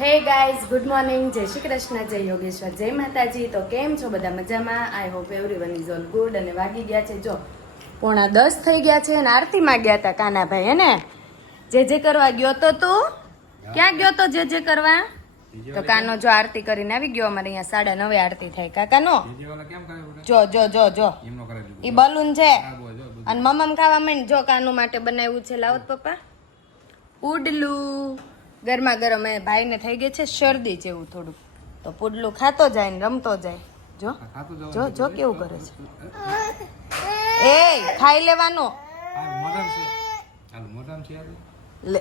Hey guys, good morning. જય શ્રી કૃષ્ણ, જય યોગેશ્વર, જય માતાજી. તો કેમ છો બધા મજામાં? I hope everyone is all good અને વાગી ગયા છે. જો, પોણા દસ થઈ ગયા છે અને આરતીમાં ગયા હતા કાનાભાઈ, હે ને? જે જે કરવા ગયો તો તું? ક્યાં ગયો તો જે જે કરવા? તો કાનો જો આરતી કરીને આવી ગયો, અમારે અહીંયા સાડા નવે આરતી થાય. કાકાનો? જો જો જો જો. એ બલૂન છે. અને મમ્મ ખાવા માંડ જો કાનું માટે બનાવ્યું છે. લાવો પપ્પા. પુડલું ગરમા ગરમ એ ભાઈને થઈ ગઈ છે શરદી જેવું થોડું તો પુડલું ખાતો જાય ને રમતો જાય જો. જો જો કેવું કરે છે એ ખાઈ લેવાનો આ મોઢામાં છે. હાલ, મોઢામાં છે આજે? લે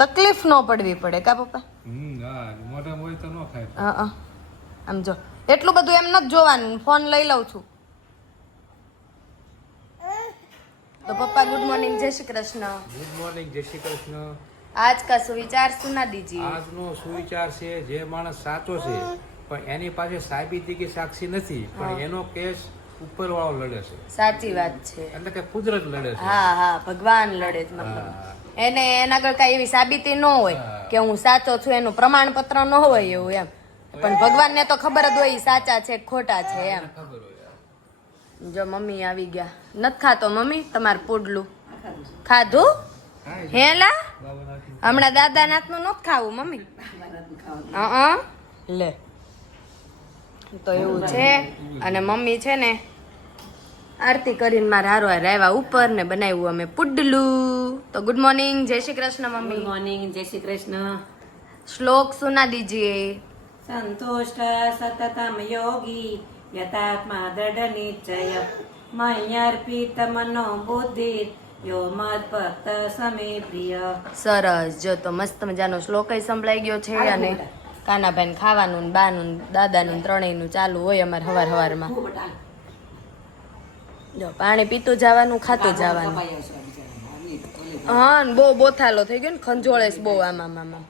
તકલીફ ન પડવી પડે કા પપ્પા હા, હોય તો ન ખાય. હા હા. આમ જો એટલું બધું એમ નથી જોવાનું ફોન લઈ લઉં છું તો પપ્પા ગુડ મોર્નિંગ જય શ્રી કૃષ્ણ ગુડ મોર્નિંગ જય શ્રી કૃષ્ણ આજ કા સુવિચાર સુના દીજી આજનો સુવિચાર છે જે માણસ સાચો છે. પણ એની પાસે સાબિતી કે સાક્ષી નથી. પણ એનો કેસ ઉપર વાળો લડે છે. સાચી વાત છે. એટલે કે કુદરત લડે છે. હા હા ભગવાન લડે છે મતલબ. એને એના આગળ કાંઈ એવી સાબિતી ન હોય કે હું સાચો છું એનું પ્રમાણપત્ર ન હોય એવું એમ. પણ ભગવાનને તો ખબર જ હોય સાચા છે ખોટા છે એમ. જો મમ્મી આવી ગયા. નથી ખાતો મમ્મી? તમારું પુડલું. ખાધું? હેલા? હમણાં દાદા નાથનું નથી ખાવું મમ્મી? લે. તો એવું છે. અને મમ્મી છે ને આરતી કરીને મારા હારો આવ્યા ઉપર ને બનાવ્યું અમે પુડલું. તો ગુડ મોર્નિંગ જય શ્રી કૃષ્ણ મમ્મી. મોર્નિંગ જય શ્રી કૃષ્ણ. શ્લોક સુના દીજીએ. સંતુષ્ટ સતતમ યોગી યથાત્મા દ્રઢ નિશ્ચય. મયર્પિત મનો બુદ્ધિ યો મદ ભક્ત સમે પ્રિય સરસ. જો તો મસ્ત મજાનો શ્લોક સંભળાઈ ગયો છે અને કાનાબેન ખાવાનું ને બાનું દાદાનું ત્રણેયનું ચાલુ હોય અમારે હવાર હવારમાં. જો પાણી પીતું જવાનું ખાતું જવાનું. હા ને બહુ બોથાલો થઈ ગયો ને ખંજોળેશ બહુ આમાં મામા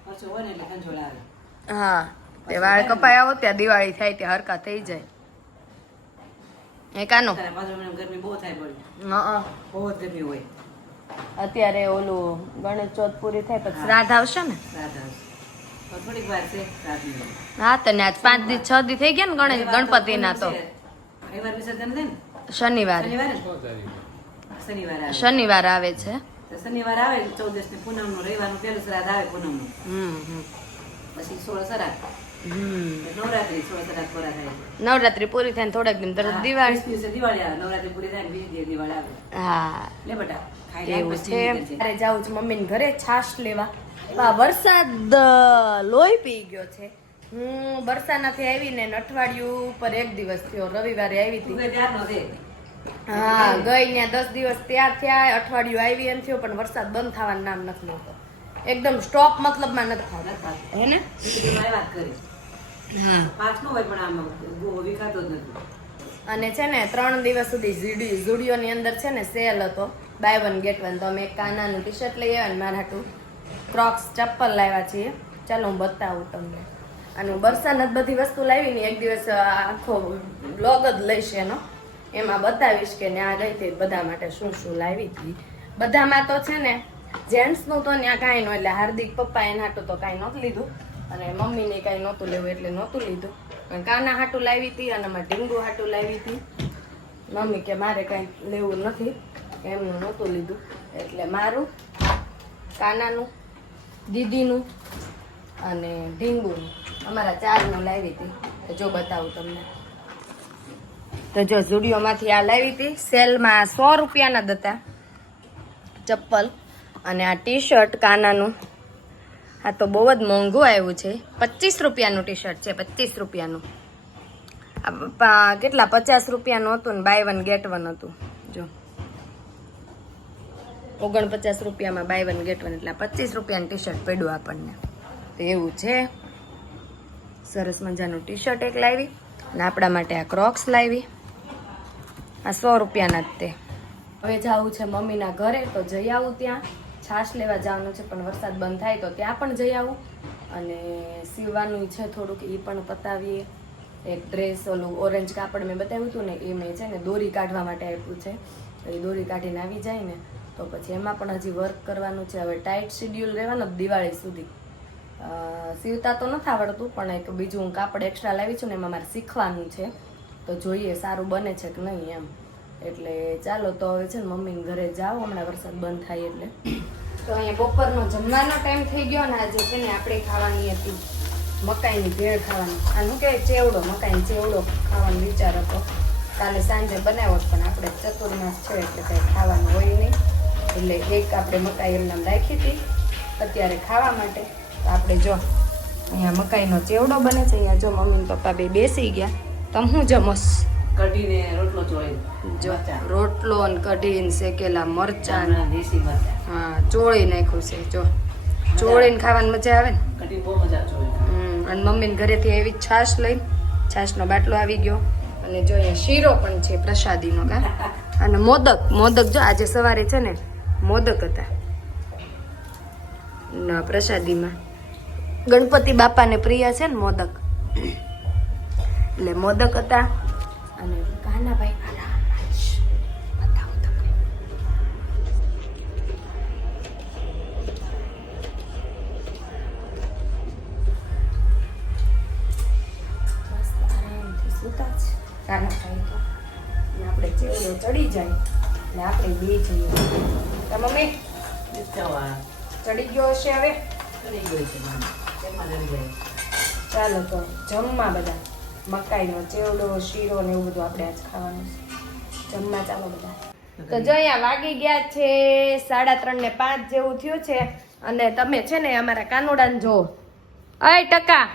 હા તે વાળ કપાય આવો ત્યાં દિવાળી થાય ત્યાં હરકા થઈ જાય. એ કાનો? ગરમી બહુ થાય બહુ ગરમી હોય. અત્યારે ઓલું ગણેશ ચોથ પૂરી થાય પછી શ્રાદ્ધ આવશે ને? થોડીક વાર છે હા તને આજ પાંચ દી છ દી થઈ ગયા ને ગણેશ ગણપતિ ના તો. રવિવાર ને? શનિવારે. શનિવારે? ને? આવે. છે. તો શનિવાર આવે ચૌદસ ને પૂનમનું રવિવારનું પેલું શ્રાદ્ધ આવે પૂનમનું હમ હમ. પછી સોળ શ્રાદ્ધ. નવરાત્રી પૂરા થાય થોડાક દિન તરત દિવાળી. દિવાળી નવરાત્રી પૂરી થાય વીસ દિવસે દિવાળી આવે. હા. લે બટા એવું છે. અરે જાઉં છું મમ્મીને ઘરે છાશ લેવા. આ વરસાદ લોહી પી ગયો છે. હું બરસાનાથી આવીને અઠવાડિયું પર એક દિવસ થયો રવિવારે આવી હતી. હા ગઈ ને દસ દિવસ ત્યાર થયા અઠવાડિયું આવી એમ થયો પણ વરસાદ બંધ થવાનું નામ નથી લેતો એકદમ સ્ટોપ મતલબમાં નથી થતો. હે ને? વાત કરી. નો હોય પણ આમાં વિખાતો જ નથી. અને છે ને ત્રણ દિવસ સુધી ઝુડી ઝુડિયોની અંદર છે ને સેલ હતો. બાય વન ગેટ વન તો અમે એક કાનાનું ટી શર્ટ લઈ આવ્યા ને મારા હાટું ક્રોક્સ ચપ્પલ લાવ્યા છીએ. ચાલો હું બતાવું તમને. અને હું જ બધી વસ્તુ લાવી ને એક દિવસ આખો બ્લોગ જ લઈશ એનો. એમાં બતાવીશ કે ત્યાં ગઈ હતી બધા માટે શું શું લાવી હતી. બધામાં તો છે ને જેન્ટ્સનું તો ત્યાં કાંઈ ન એટલે હાર્દિક પપ્પા એના તો કાંઈ નહોતું લીધું. અને મમ્મીને કાંઈ નહોતું લેવું એટલે નહોતું લીધું. પણ કાના હાટું લાવી હતી અને મારે ઢીંગું હાટું લાવી હતી. મમ્મી કે મારે કાંઈ લેવું નથી. એમનું નહોતું લીધું. એટલે મારું, કાનાનું, દીદીનું અને ઢીંગુનું. અમારા ચારનું લાવી હતી. જો બતાવું તમને. તો જો ઝુડિયોમાંથી આ લાવી હતી. સેલમાં સો રૂપિયાના હતા. ચપ્પલ અને આ ટી શર્ટ કાનાનું. આ તો બહુ જ મોંઘું આવ્યું છે. પચીસ રૂપિયાનું ટી શર્ટ છે, પચીસ રૂપિયાનું. કેટલા? પચાસ રૂપિયાનું હતું ને બાય વન ગેટ વન હતું. જો. ઓગણપચાસ રૂપિયામાં બાય વન ગેટ વન એટલે પચીસ રૂપિયાનું ટી શર્ટ પડ્યું આપણને. તો એવું છે. સરસ મજાનું ટી શર્ટ એક લાવી અને આપણા માટે આ ક્રોક્સ લાવી. આ સો રૂપિયાના જ તે. હવે જવું છે મમ્મીના ઘરે, તો જઈ આવું ત્યાં. છાશ લેવા જવાનું છે, પણ વરસાદ બંધ થાય તો ત્યાં પણ જઈ આવું. અને સીવવાનું છે થોડુંક એ પણ પતાવીએ. એક ડ્રેસ, ઓલું ઓરેન્જ કાપડ મેં બતાવ્યું હતું ને, એ મેં છે ને દોરી કાઢવા માટે આપ્યું છે. એ દોરી કાઢીને આવી જાય ને, તો પછી એમાં પણ હજી વર્ક કરવાનું છે. હવે ટાઈટ શેડ્યુલ રહેવાનો દિવાળી સુધી. સીવતા તો નથી આવડતું, પણ એક બીજું હું કાપડ એક્સ્ટ્રા લાવી છું ને, એમાં મારે શીખવાનું છે. તો જોઈએ સારું બને છે કે નહીં એમ. એટલે ચાલો તો હવે છે ને મમ્મી ઘરે જાઓ, હમણાં વરસાદ બંધ થાય એટલે. તો અહીંયા બપોરનો જમવાનો ટાઈમ થઈ ગયો ને આજે છે ને આપણે ખાવાની હતી મકાઈની ભેળ ખાવાની. આનું કે ચેવડો, મકાઈની ચેવડો ખાવાનો વિચાર હતો. કાલે સાંજે બનાવ્યો પણ આપણે ચતુર્માસ છે એટલે કંઈ ખાવાનું હોય નહીં. એટલે એક આપણે મકાઈ એમનામ રાખી હતી. અત્યારે ખાવા માટે તો આપણે જો, અહીંયા મકાઈનો ચેવડો બને છે. અહીંયા જો મમ્મી પપ્પા બે બેસી ગયા. તમે હું જમસ કઢીને રોટલો ચોળી જો રોટલો ને કઢી ને શેકેલા મરચાં. દેશી મરચાં. હા ચોળી નાખ્યું છે જો. ચોળીને ખાવાની મજા આવે ને? કઢી બહુ મજા હમ, અને મમ્મીને ઘરેથી એવી છાશ લઈ. છાશનો બાટલો આવી ગયો. અને જો અહીંયા શીરો પણ છે પ્રસાદીનો કા. અને મોદક મોદક જો આજે સવારે છે ને મોદક હતા. ના પ્રસાદીમાં. ગણપતિ બાપાને પ્રિય છે ને મોદક. એટલે મોદક હતા. અને કાનાભાઈ આરામ બતાવો તમને મસ્ત આરામથી સૂતા જ. કાના ખાઈ તો. અને આપણે ચેવડો ચડી જાય એટલે આપણે બે જઈએ મમ્મી ચડી ગયો હશે હવે? ચડી ગયો છે ચાલો તો જમવા બધા. મકાઈનો ચેવડો, શીરો ને એવું બધું આપણે આજ ખાવાનું છે. જમવા ચાલો બધા. તો જો અહીંયા વાગી ગયા છે સાડા ત્રણ ને પાંચ જેવું થયું છે અને તમે છે ને અમારા કાનુડાને જો અય, ટકા.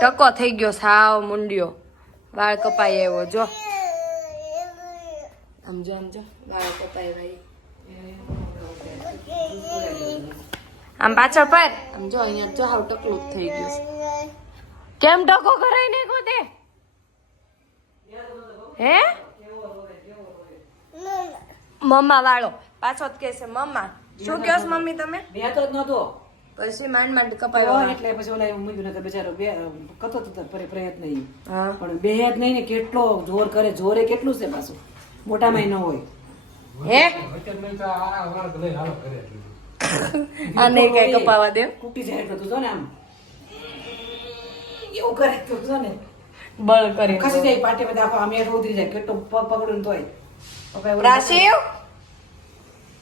ટકો થઈ ગયો સાવ મુંડિયો. વાળ કપાઈ આવ્યો, જો. આમ જો વાળ કપાઈ ભાઈ આમ પાછળ પર. આમ જો, અહીંયા જો હાવ ટકલું થઈ ગયું. કેમ ટકો કરાઈ ને કોતે હે? મમ્મા વાળો પાછો જ કહેશે મમ્મા શું કહો મમ્મી તમે? બે તો જ નહોતો. પછી માંડ માંડ કપાયો એટલે પછી ઓલા એવું મૂક્યું નકર બિચારો બે કતો તો પર પ્રયત્ન ઈ. હા. પણ બે જ નહીં ને કેટલો જોર કરે જોરે કેટલું છે પાછું? મોટામાં ન હોય. હે? આ નહીં કઈ કપાવા દે તૂટી જાય એટલે તું જો ને આમ. એવું કરે તો છો ને. બળ કરી ખસી જાય પાટે બધા આખો હેઠ ઉતરી જાય કેટલો પગ પકડું તોય. રાશિવ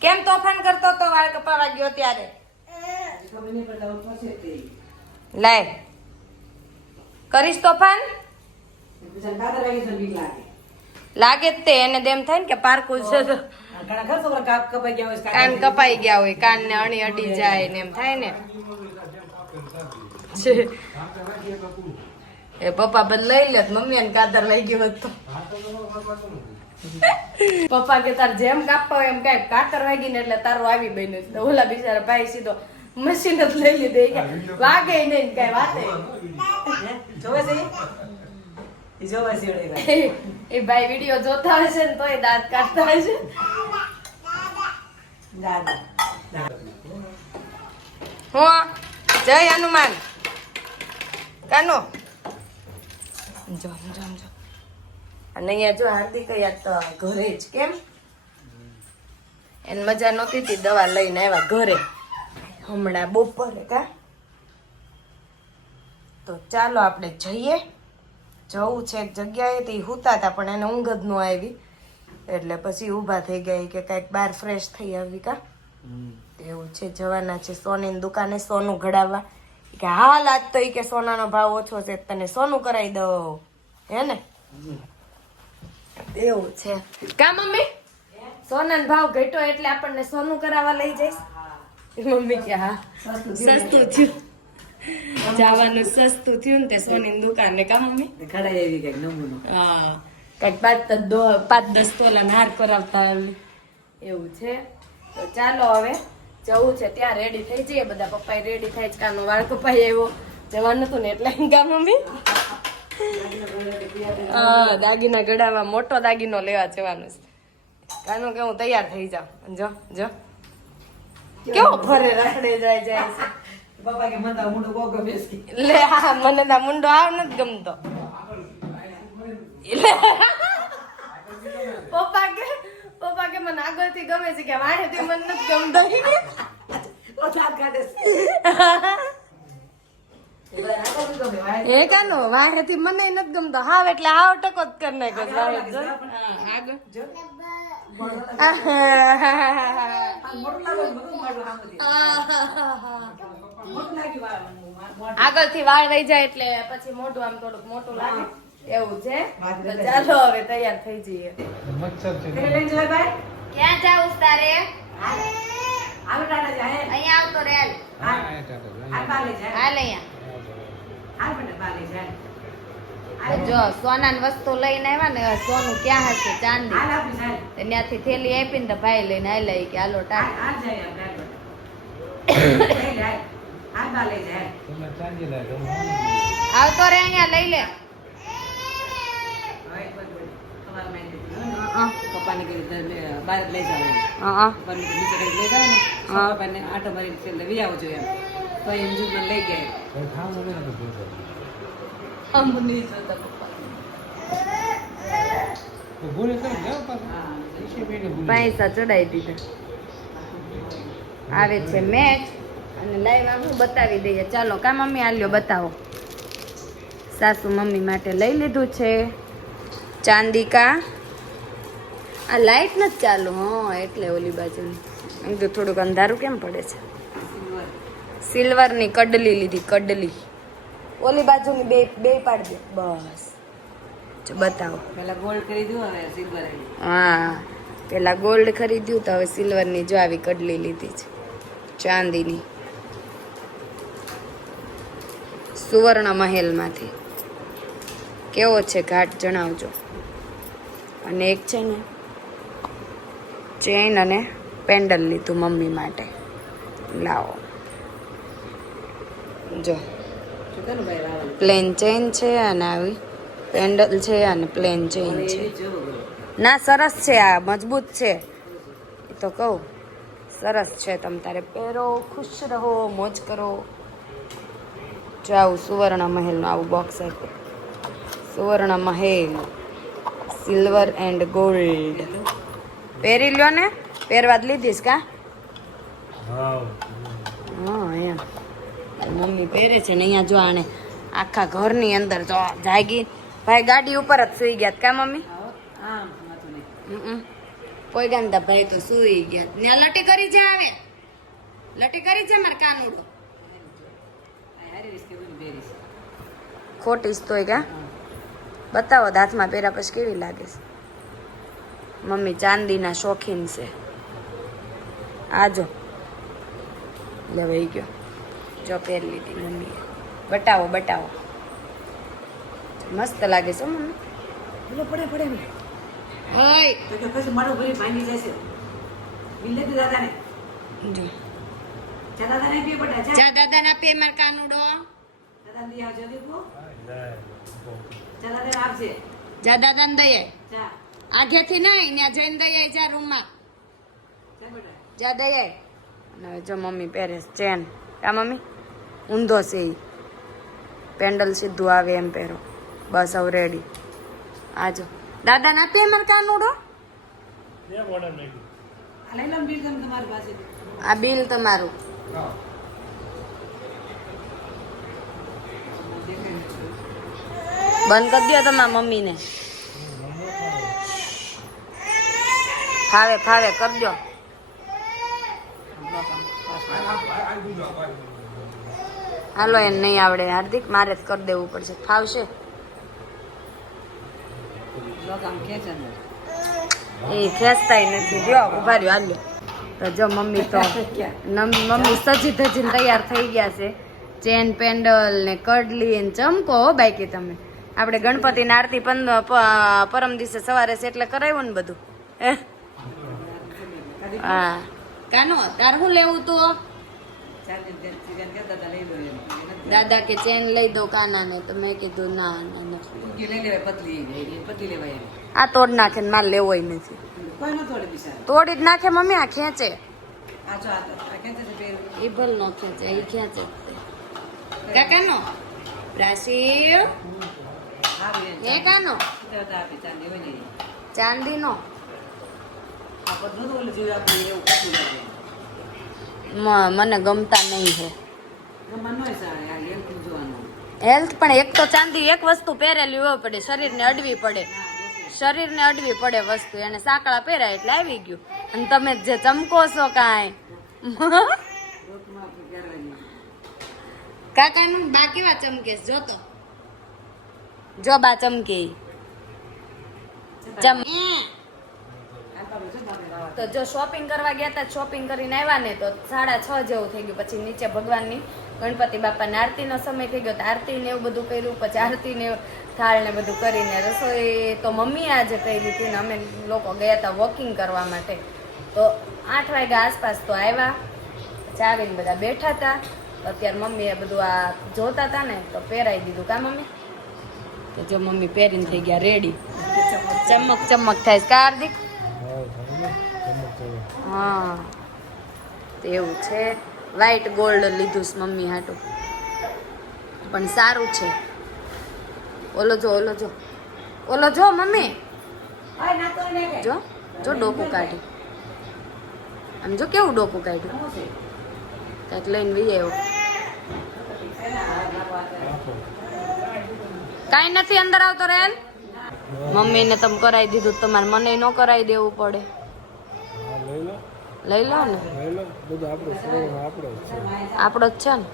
કેમ તોફાન કરતો તો વાળ કપાવા ગયો ત્યારે. લાય. કરીશ તોફાન? લાગે. જ તે એને દેમ થાય ને કે પારકું છે. તો કાન કપાઈ ગયા હોય કાન ને અણી અડી જાય ને એમ થાય ને. છે. એ પપ્પા બધ લઈ લે મમ્મી ને કાતર લઈ ગયો હતો. પપ્પા કે તાર જેમ કાપવા હોય એમ કઈ કાતર વાગી ને એટલે તારું આવી બન્યું છે. તો ઓલા બિચારા ભાઈ સીધો મશીન જ લઈ લીધું. વાગે નહીં કઈ વાતે. જોવે છે. એ ભાઈ વીડિયો જોતા હશે ને તોય દાંત કાઢતા હશે. દાદા હું જય હનુમાન. કાનો. જો જો જો અને અહીંયા જો હાર્દિક યાદ તો ઘરે જ કેમ? એને મજા નહોતી તી દવા લઈને આવ્યા ઘરે. હમણાં બપોરે કા? તો ચાલો આપણે જઈએ. જવું છે એક જગ્યાએ તે હુતા હતા પણ એને ઊંઘ જ ન આવી. એટલે પછી ઊભા થઈ ગયા કે કાંઈક બહાર ફ્રેશ થઈ આવી કા? એવું છે જવાના છે સોનીની દુકાને સોનું ઘડાવવા. કે હાલ આજ તો ઈ કે સોનાનો ભાવ ઓછો છે તને સોનું કરાવી દઉં. હે ને? એવું છે. કા મમ્મી? સોનાનો ભાવ ઘટ્યો એટલે આપણને સોનું કરાવવા લઈ જઈશ? મમ્મી કે હા. સસ્તું થયું. જવાનું સસ્તું થયું ને તે સોનીની ને કા મમ્મી? કઢાઈ એવી કંઈક નમૂનો. હા. કંઈક પાંચ દસ દો- પાંચ દસ તોલા હાર કરાવતા એવું છે. તો ચાલો હવે. જવું છે ત્યાં રેડી થઈ જઈએ બધા. પપ્પા રેડી થાય છે કાનો વાળ કપાઈ આવ્યો. જવાનું હતું ને એટલે કા મમ્મી. હા દાગીના ગળામાં મોટો દાગીનો લેવા જવાનું છે. કાનો કે હું તૈયાર થઈ જાઉં. જો જો. કેવો ફરે રખડે જાય જાય છે. પપ્પા કે મને મુંડો બહુ ગમે છે. લે હા મને ના મુંડો આવ નથી ગમતો. પપ્પા કે પપ્પા કે મને આગળથી ગમે છે કે વાણેથી મને નથી ગમતો. એ કાનો મને નથી ગમતો. હાવ એટલે હાવ ટકો જ કરી નાખ્યો. આગળથી વાળ વહી જાય એટલે પછી મોઢું આમ થોડુંક મોટું લાગે. એવું છે તો ચાલો હવે તૈયાર થઈ જઈએ મચ્છર છે એટલે લઈને ભાઈ? ક્યાં જાવ ઉસ્તારે આવ ટાટા જાય. અહીંયા આવતો રે હાલ હા, એ ટાટા જાય. હાલ જાય. અહીંયા હાલ બેટા બહાર જાય. જો સોનાની વસ્તુ લઈને આવ્યા ને સોનું ક્યાં હશે ચાંદી જાય. ત્યાંથી થેલી આપીને તો ભાઈ લઈને આ લઈ કે હાલો ટાટા જાય જાય. જાય. આવતો રે અહીંયા લઈ લે હવે કોઈ બોલ. તમારા મેં કીધું. હા પપ્પાને કીધું બહાર લઈ જાવ એમ. હા. નીચે કઈ લઈ જાવ ને. હા. પપ્પાને આટો લઈ આવજો એમ તો એમ જુગલ લઈ ગયા. આમ નહીં જોતા પપ્પા. પૈસા ચડાવી દીધા. આવે છે મેચ અને લાઈવ આમ હું બતાવી દઈએ. ચાલો કા મમ્મી આલ્યો બતાવો? સાસુ મમ્મી માટે લઈ લીધું છે. ચાંદિકા. આ લાઈટ નથી ચાલુ હં એટલે ઓલી બાજુની. એમ તો થોડુંક અંધારું કેમ પડે છે? સિલ્વરની કડલી લીધી કડલી. ઓલી બાજુની બે બે પાડી દે બસ. બતાવો. પેલા ગોલ્ડ ખરીદ્યું હવે સિલ્વર હા પેલા ગોલ્ડ ખરીદ્યું તો હવે સિલ્વરની જો આવી કડલી લીધી છે ચાંદીની. સુવર્ણ મહેલમાંથી. કેવો છે ઘાટ જણાવજો. અને એક છે ને ચેન અને પેન્ડલ લીધું મમ્મી માટે. લાવો. જો. પ્લેન ચેન છે અને આવી પેન્ડલ છે અને પ્લેન ચેન છે. ના સરસ છે આ મજબૂત છે. એ તો કહું. સરસ છે તમે તારે પહેરો ખુશ રહો મોજ કરો. જો આવું સુવર્ણ મહેલનું આવું બોક્સ આપ્યું. સુવર્ણ મહેલ. સિલ્વર એન્ડ ગોલ્ડ પહેરી લ્યો ને પહેરવા જ લીધીશ કા? હા. હા એમ. મમ્મી પહેરે છે ને અહીંયા જો આને આખા ઘરની અંદર જો જાગી. ભાઈ ગાડી ઉપર જ સુઈ ગયા કા મમ્મી? કોઈ ગાંધા ભાઈ તો સુઈ ગયા. ને લટી કરી છે આવે. લટી કરી છે મારે કાનુડો. ખોટીશ તોય કા? બતાવો દાંતમાં પહેર્યા પછી કેવી લાગે છે? મમ્મી ચાંદીના શોખીન છે. આજો લેવાઈ ગયો. જો પહેરી લીધી મમ્મીએ. બતાવો બતાવો. મસ્ત લાગે છે હો મમ્મી. બોલો પડે પડે ને. હોય. તો પછી મારું ભરી ભાંગી જશે. બિલ્લે દાદાને. જો. દાદા ના પે માર કાનુડો. દાદા દી આવજો આપજે જા દાદા ને દઈએ આગેથી નહીં ત્યાં જઈને દઈએ જા રૂમમાં. જા દઈએ. અને હવે જો મમ્મી પહેરે છે ચેન. કા મમ્મી. ઊંધો છે એ પેન્ડલ સીધું આવે એમ પહેરો. બસ હવે રેડી આજો દાદા ના પે માર કાનુડો આ લઈ લો ને બિલ તમે તમારી પાસે. આ બિલ તમારું. બંધ કરી દો તમારા મમ્મીને. ફાવે ફાવે કરજો હાલો, એને નહીં આવડે. હાર્દિક, મારે જ કરી દેવું પડશે. ફાવશે? એ ખેંચતાય નથી. જો, ઊભા રહ્યો હાલ્યો તો જો, મમ્મી તો મમ્મી સજી ધજીને તૈયાર થઈ ગયા છે. ચેન, પેન્ડલ ને કડલી ને ચમકો બાકી તમે. આપણે ગણપતિની આરતી પંદ પરમ દિવસે સવારે છે એટલે કરાવ્યું ને બધું. હે? હા. કાનો તાર શું લેવું તું? દાદા કે ચેન લઈ દો કાનાને તો મેં કીધું ના ના. આ તોડ નાખે ને મારે લેવોય નથી. કોઈ ન તોડે બિચારા. તોડી જ નાખે મમ્મી આ ખેંચે. આ જો આ આ ખેંચે એ ભલ નો ખેંચે એ ખેંચે કાકાનો રાશિ લાગે. મ- મને ગમતા નહીં છે હેલ્થ પણ એક તો ચાંદી એક વસ્તુ પહેરેલી હોય પડે શરીરને અડવી પડે. શરીરને અડવી પડે વસ્તુ એને સાંકળા પહેરાય એટલે આવી ગયું. અને તમે જે ચમકો છો કાંઈ. કાકાનું બા કેવા ચમકે છે? જો બા ચમકી? તો જો શોપિંગ કરવા ગયા હતા શોપિંગ કરીને આવ્યા ને, તો સાડા છ જેવું થઈ ગયું. પછી નીચે ભગવાનની ગણપતિ બાપાની આરતીનો સમય થઈ ગયો તો આરતી ને એવું બધું કર્યું, પછી આરતી ને થાળ ને બધું કરીને રસોઈ તો મમ્મીએ આજે કરી હતી ને અમે લોકો ગયા હતા વોકિંગ કરવા માટે. તો આઠ વાગ્યા આસપાસ તો આવ્યા. પછી આવીને બધા બેઠા હતા અત્યારે મમ્મીએ બધું આ જોતા હતા ને, તો પહેરાવી દીધું. કા મમ્મી? તો જો મમ્મી પહેરીને થઈ ગયા રેડી ચમક ચમક થાય છે. હાર્દિક? હા. એવું છે. વ્હાઈટ ગોલ્ડ લીધું છે મમ્મી હાટું. પણ સારું છે. ઓલો જો ઓલો જો. ઓલો જો મમ્મી. જો જો ડોકું કાઢી. આમ જો કેવું ડોકું કાઢ્યું? કાંઈક લઈને બી આવ્યો. કાંઈ નથી અંદર આવતો રેલ મમ્મીને તમે કરાવી દીધું તમારે મને ન કરાવી દેવું પડે. લઈ લો ને. આપણો જ છે ને.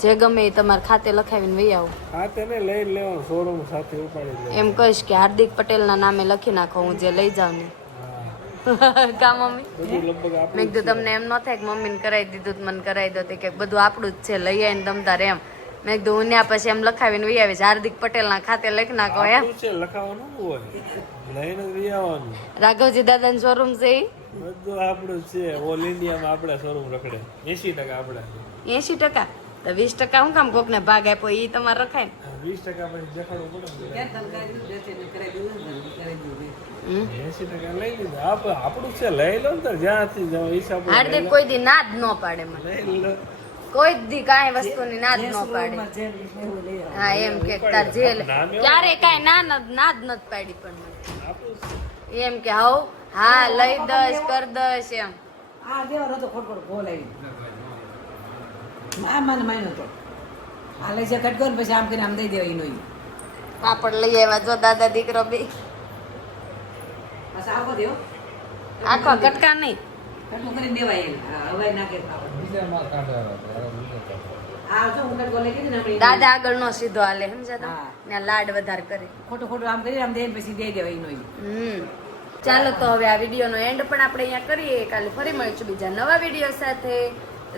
જે ગમે એ તમારે ખાતે લખાવીને વહી આવો. ખાતે ને લઈ લેવાનું શોરૂમ સાથે ઉપાડી એમ કહીશ કે હાર્દિક પટેલના નામે લખી નાખો, હું જે લઈ જાઉં ને. કા મમ્મી? મેં કીધું તમને એમ ન થાય કે મમ્મીને કરાવી દીધું મને કરાવી દો કે બધું આપણું જ છે, લઈ આવીને તમ તારે એમ. મેં કીધું ત્યાં પછી એમ લખાવીને વહી આવીશ. હાર્દિક પટેલ ના ખાતે લખી નાખો એમ. છે લખાવાનું હોય. લઈને જ આવવાનું. રાઘવજી દાદાનું શોરૂમ છે બધું આપણું છે ઓલ ઇન્ડિયામાં આપણે શોરૂમ રખડે. એસી ટકા આપણે. એસી ટકા? તો વીસ ટકા હું કામ કોકને ભાગ આપ્યો એ તમારે રખાય ને. વીસ ટકા પછી દેખાડવું પડે ને. ને. એસી ટકા લઈ લીધા. આપણું છે લઈ લો ને જ્યાંથી જાઓ હિસાબ હાર્દિક કોઈ દી ના જ ન પાડે મને. લઈ લો. કોઈ જ દી કાંઈ વસ્તુની ના જ ન પાડે. હા એમ કે તાર જેલ ક્યારે કાંઈ ના ના જ નથી પાડી પણ. એમ કે હવ હા લઈ દઈશ કર દઈશ એમ. આ દેવાનો તો ખોટખોટ બોલાવી આ મને માન્યો તો આ લઈ જે કટકો પછી આમ કરીને આમ દઈ દેવાય એનો પાપડ લઈ આવ્યા જો દાદા દીકરો બે. આખો કટકા નહીં. કટકો કરી દેવાય હવે નાખે ખાવા ને દાદા આગળ નો સીધો હાલે સમજાતા ને લાડ વધારે કરે. ખોટું ખોટું આમ કરી આમ દઈને પછી દઈ દેવાય એનો હમ. ચાલો તો હવે આ વિડીયોનો એન્ડ પણ આપણે અહીંયા કરીએ. કાલે ફરી મળીશું બીજા નવા વીડિયો સાથે.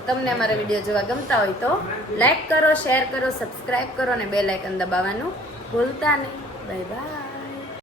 તમને અમારા વીડિયો જોવા ગમતા હોય તો લાઈક કરો શેર કરો સબસ્ક્રાઈબ કરો અને બે લાઇકન દબાવવાનું ભૂલતા નહીં. Bye bye